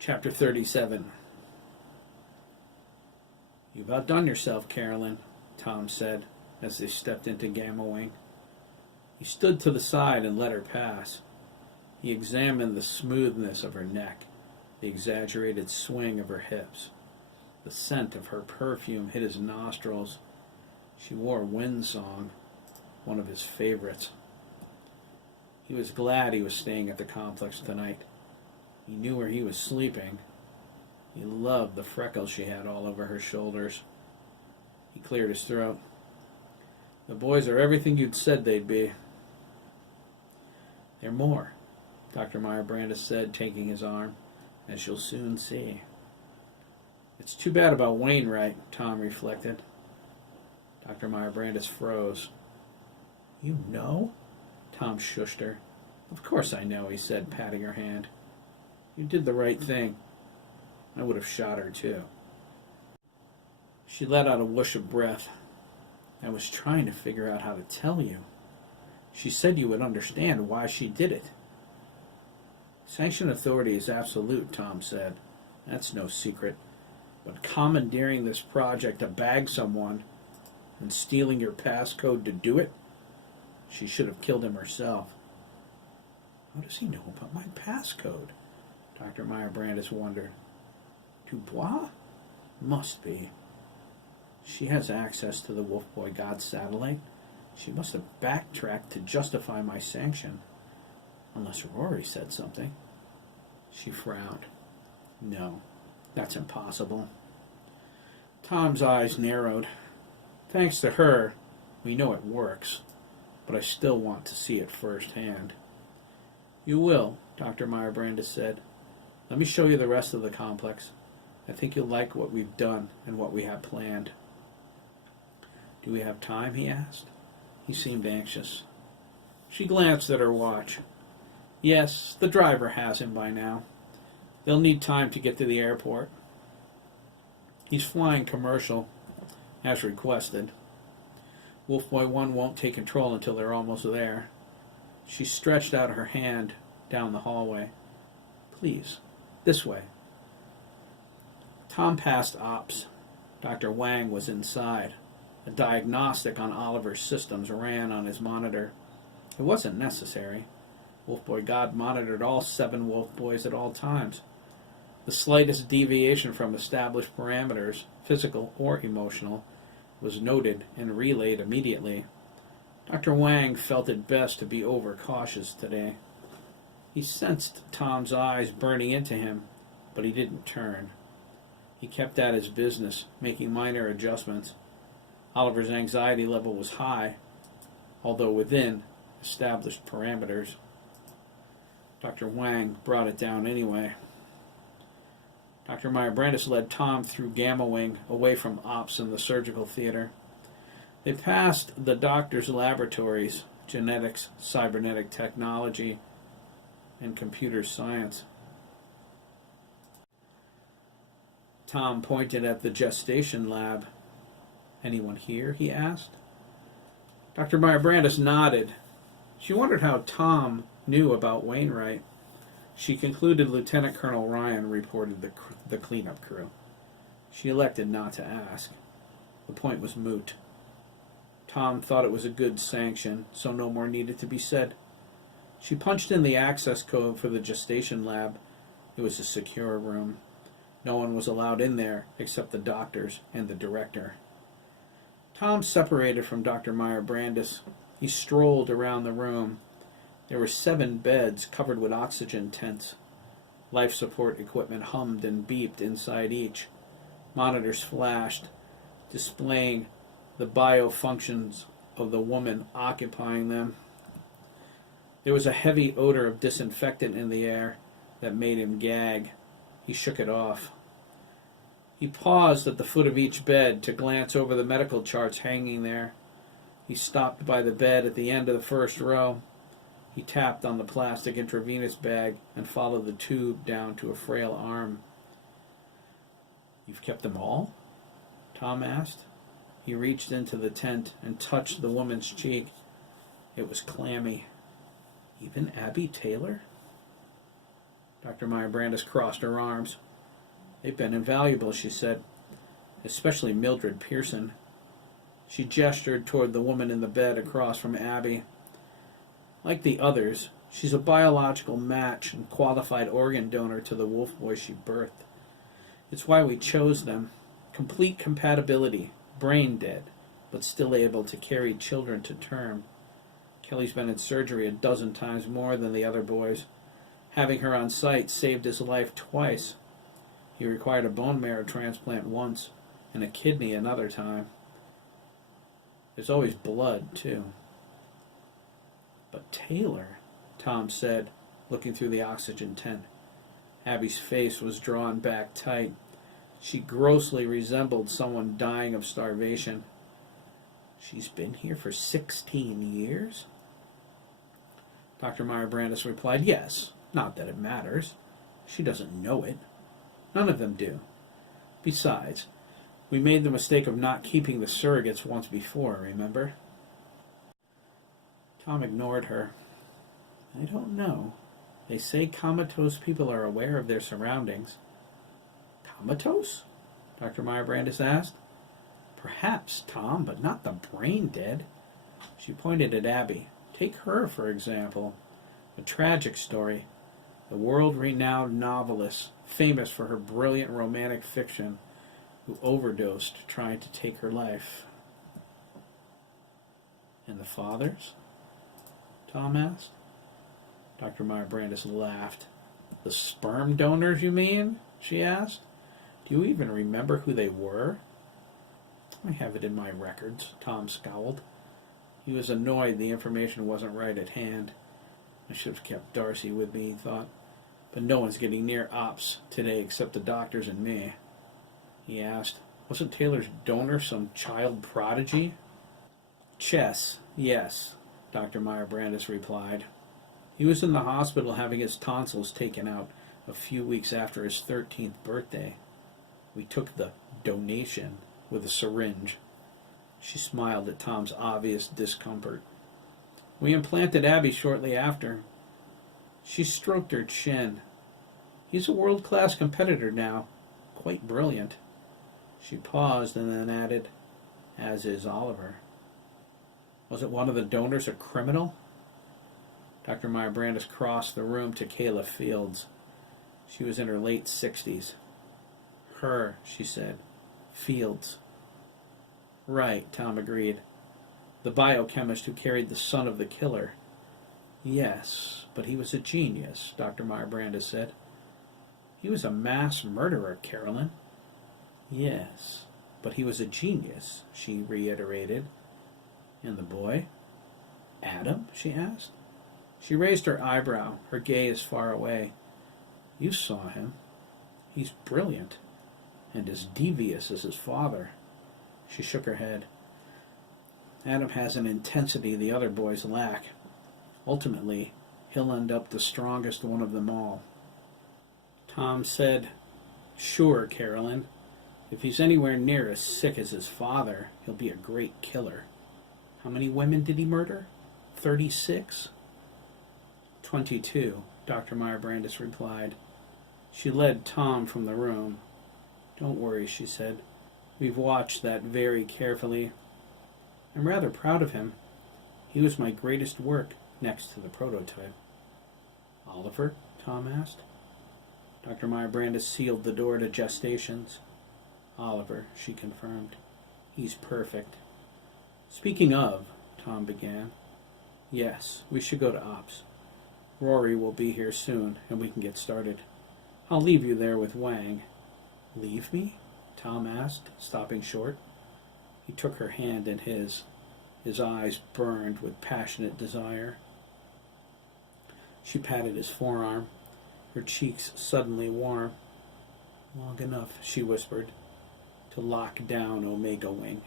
Chapter 37. "You've outdone yourself, Carolyn," Tom said as they stepped into Gamma Wing. He stood to the side and let her pass. He examined the smoothness of her neck, the exaggerated swing of her hips. The scent of her perfume hit his nostrils. She wore Windsong, one of his favorites. He was glad he was staying at the complex tonight. He knew where he was sleeping. He loved the freckles she had all over her shoulders. He cleared his throat. "The boys are everything you'd said they'd be." "They're more," Dr. Meyer-Brandis said, taking his arm, "as you'll soon see." "It's too bad about Wainwright," Tom reflected. Dr. Meyer-Brandis froze. "You know?" Tom shushed her. "Of course I know," he said, patting her hand. "You did the right thing. I would have shot her, too." She let out a whoosh of breath. "I was trying to figure out how to tell you. She said you would understand why she did it." "Sanction authority is absolute," Tom said. "That's no secret. But commandeering this project to bag someone and stealing your passcode to do it? She should have killed him herself." "How does he know about my passcode?" Dr. Meyer-Brandis wondered. "Dubois? Must be. She has access to the Wolf-Boy God satellite. She must have backtracked to justify my sanction. Unless Rory said something." She frowned. "No, that's impossible." Tom's eyes narrowed. "Thanks to her, we know it works, but I still want to see it firsthand." "You will," Dr. Meyer-Brandis said. "Let me show you the rest of the complex. I think you'll like what we've done and what we have planned." "Do we have time?" he asked. He seemed anxious. She glanced at her watch. "Yes, the driver has him by now. They'll need time to get to the airport. He's flying commercial, as requested. Wolfboy 1 won't take control until they're almost there." She stretched out her hand down the hallway. "Please, this way." Tom passed Ops. Dr. Wang was inside. A diagnostic on Oliver's systems ran on his monitor. It wasn't necessary. Wolfboy God monitored all 7 Wolf Boys at all times. The slightest deviation from established parameters, physical or emotional, was noted and relayed immediately. Dr. Wang felt it best to be overcautious today. He sensed Tom's eyes burning into him, but he didn't turn. He kept at his business, making minor adjustments. Oliver's anxiety level was high, although within established parameters. Dr. Wang brought it down anyway. Dr. Meyer-Brandis led Tom through Gamma Wing, away from Ops in the surgical theater. They passed the doctor's laboratories, genetics, cybernetic technology, and computer science. Tom pointed at the gestation lab. "Anyone here?" he asked. Dr. Meyer-Brandis nodded. She wondered how Tom knew about Wainwright. She concluded Lieutenant Colonel Ryan reported the cleanup crew. She elected not to ask. The point was moot. Tom thought it was a good sanction, so no more needed to be said. She punched in the access code for the gestation lab. It was a secure room. No one was allowed in there except the doctors and the director. Tom separated from Dr. Meyer-Brandis. He strolled around the room. There were 7 beds covered with oxygen tents. Life support equipment hummed and beeped inside each. Monitors flashed, displaying the biofunctions of the woman occupying them. There was a heavy odor of disinfectant in the air that made him gag. He shook it off. He paused at the foot of each bed to glance over the medical charts hanging there. He stopped by the bed at the end of the first row. He tapped on the plastic intravenous bag and followed the tube down to a frail arm. "You've kept them all?" Tom asked. He reached into the tent and touched the woman's cheek. It was clammy. "Even Abby Taylor?" Dr. Meyer Brandis crossed her arms. They've been invaluable, she said, especially Mildred Pearson. She gestured toward the woman in the bed across from Abby. Like the others, she's a biological match and qualified organ donor to the wolf boy she birthed. It's why we chose them. Complete compatibility, brain dead, but still able to carry children to term. Kelly's been in surgery a dozen times more than the other boys. Having her on site saved his life twice. He required a bone marrow transplant once, and a kidney another time. There's always blood, too. But Taylor, Tom said, looking through the oxygen tent. Abby's face was drawn back tight. She grossly resembled someone dying of starvation. She's been here for 16 years? Dr. Meyer Brandis replied, yes, not that it matters. She doesn't know it. None of them do. Besides, we made the mistake of not keeping the surrogates once before, remember? Tom ignored her. I don't know. They say comatose people are aware of their surroundings. Comatose? Dr. Meyer Brandis asked. Perhaps, Tom, but not the brain dead. She pointed at Abby. Take her, for example. A tragic story. The world-renowned novelist, famous for her brilliant romantic fiction, who overdosed trying to take her life. And the fathers? Tom asked. Dr. Meyer Brandis laughed. The sperm donors, you mean? She asked. Do you even remember who they were? I have it in my records, Tom scowled. He was annoyed the information wasn't right at hand. I should have kept Darcy with me, he thought. But no one's getting near ops today except the doctors and me. He asked, wasn't Taylor's donor some child prodigy? Chess, yes, Dr. Meyer Brandis replied. He was in the hospital having his tonsils taken out a few weeks after his 13th birthday. We took the donation with a syringe. She smiled at Tom's obvious discomfort. We implanted Abby shortly after. She stroked her chin. He's a world-class competitor now. Quite brilliant. She paused and then added, as is Oliver. Was it one of the donors a criminal? Dr. Meyer Brandis crossed the room to Kayla Fields. She was in her late 60s. Her, she said. Fields. Right, Tom agreed. The biochemist who carried the son of the killer. Yes, but he was a genius, Dr. Meyer Brandis said. He was a mass murderer, Carolyn. Yes, but he was a genius, she reiterated. And the boy? Adam? She asked. She raised her eyebrow, her gaze far away. You saw him. He's brilliant, and as devious as his father. She shook her head. Adam has an intensity the other boys lack. Ultimately, he'll end up the strongest one of them all. Tom said, Sure, Carolyn. If he's anywhere near as sick as his father, he'll be a great killer. How many women did he murder? 36? 22, Dr. Meyer Brandis replied. She led Tom from the room. Don't worry, she said. We've watched that very carefully. I'm rather proud of him. He was my greatest work, next to the prototype. Oliver? Tom asked. Dr. Meyer Brandis sealed the door to gestations. Oliver, she confirmed. He's perfect. Speaking of, Tom began. Yes, we should go to ops. Rory will be here soon, and we can get started. I'll leave you there with Wang. Leave me? Tom asked, stopping short. He took her hand in his. His eyes burned with passionate desire. She patted his forearm, her cheeks suddenly warm. Long enough, she whispered, to lock down Omega Wing.